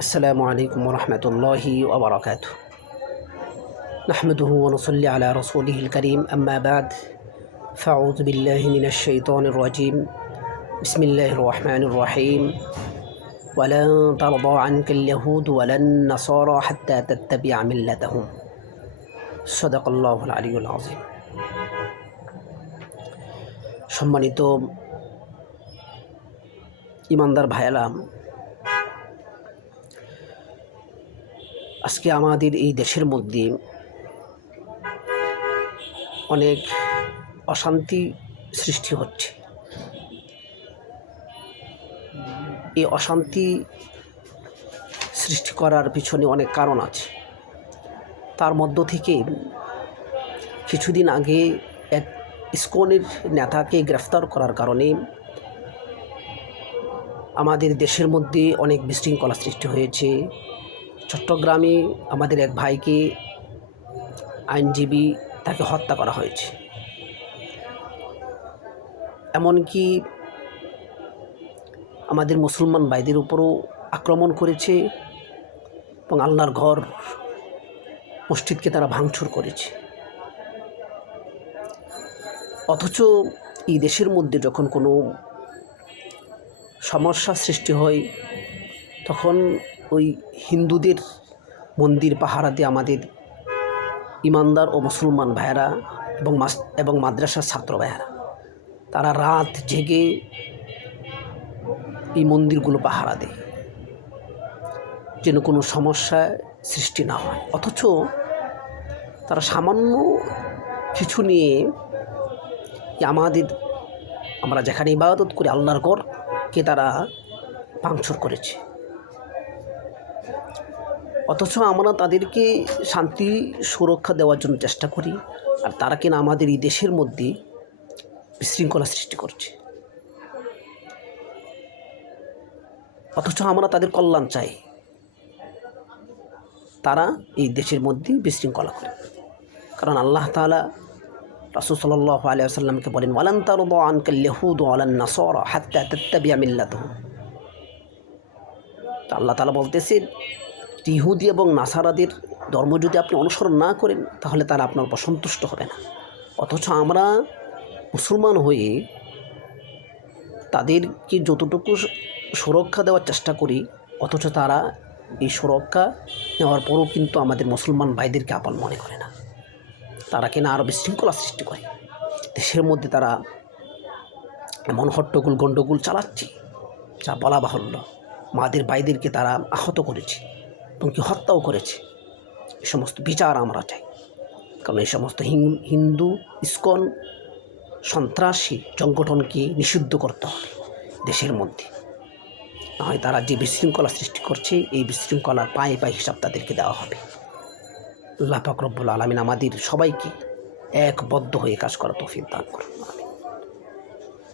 السلام عليكم ورحمة الله وبركاته نحمده ونصلي على رسوله الكريم أما بعد فأعوذ بالله من الشيطان الرجيم بسم الله الرحمن الرحيم ولن ترضى عنك اليهود ولا النصارى حتى تتبع ملتهم صدق الله العلي العظيم সম্মানিত ইমানদার ভাইয়ালাম আজকে আমাদের এই দেশের মধ্যে অনেক অশান্তি সৃষ্টি হচ্ছে। এই অশান্তি সৃষ্টি করার পিছনে অনেক কারণ আছে। তার মধ্য থেকে কিছুদিন আগে এক ইস্কনের নেতাকে গ্রেফতার করার কারণে আমাদের দেশের মধ্যে অনেক বিশৃঙ্খলা সৃষ্টি হয়েছে। চট্টগ্রামে আমাদের এক ভাইকে আইনজীবী তাকে হত্যা করা হয়েছে। এমনকি আমাদের মুসলমান ভাইদের উপরও আক্রমণ করেছে এবং আল্লাহর ঘর, মসজিদকে তারা ভাঙচুর করেছে। অথচ এই দেশের মধ্যে যখন কোনো সমস্যা সৃষ্টি হয়, তখন ওই হিন্দুদের মন্দির পাহারাতে আমাদের ইমানদার ও মুসলমান ভাইয়েরা এবং মাস, এবং মাদ্রাসার ছাত্র ভাইয়েরা, তারা রাত জেগে এই মন্দিরগুলো পাহারা দেয়, যেন কোনো সমস্যা সৃষ্টি না হয়। অথচ তারা সামান্য কিছু নিয়ে আমাদের, আমরা যেখানে ইবাদত করি, আল্লাহর ঘরকে তারা ভাঙচুর করেছে। অথচ আমরা তাদেরকে শান্তি সুরক্ষা দেওয়ার জন্য চেষ্টা করি, আর তারা কিনা আমাদের এই দেশের মধ্যে বিশৃঙ্খলা সৃষ্টি করছে। অথচ আমরা তাদের কল্যাণ চাই। তারা এই দেশের মধ্যে বিশৃঙ্খলা করে। কারণ আল্লাহ তালা রাসুল সাল্লাহ আলিয়াসাল্লামকে বলেন, ওয়ালান তার আনকাল লেহুদ আলান নাসর হাত্তা তেত্তাবিয়া মিল্লাত আল্লাহ তালা বলতেছেন যে ইহুদি এবং নাসারাদের ধর্ম যদি আপনি অনুসরণ না করেন, তাহলে তারা আপনার উপর সন্তুষ্ট হবে না। অথচ আমরা মুসলমান হয়ে তাদেরকে যতটুকু সুরক্ষা দেওয়ার চেষ্টা করি, অথচ তারা এই সুরক্ষা নেওয়ার পরও কিন্তু আমাদের মুসলমান ভাইদেরকে আপন মনে করে না। তারা কিনা আরও বিশৃঙ্খলা সৃষ্টি করে? দেশের মধ্যে তারা এমন হট্টগোল, গণ্ডগোল চালাচ্ছে, যা বলা বাহুল্য। মাদের ভাইদেরকে তারা আহত করেছে। এমনকি হত্যাও করেছে। এ সমস্ত বিচার আমরা চাই। কারণ এই সমস্ত হিন্দু, ইস্কন, সন্ত্রাসী সংগঠনকে নিষিদ্ধ করতে হবে দেশের মধ্যে। নয় তারা যে বিশৃঙ্খলা সৃষ্টি করছে, এই বিশৃঙ্খলার পায়ে পায়ে হিসাব তাদেরকে দেওয়া হবে। আল্লাহ ফাকরবুল আলমিন আমাদের সবাইকে একবদ্ধ হয়ে কাজ করা তৌফিক দান করুন।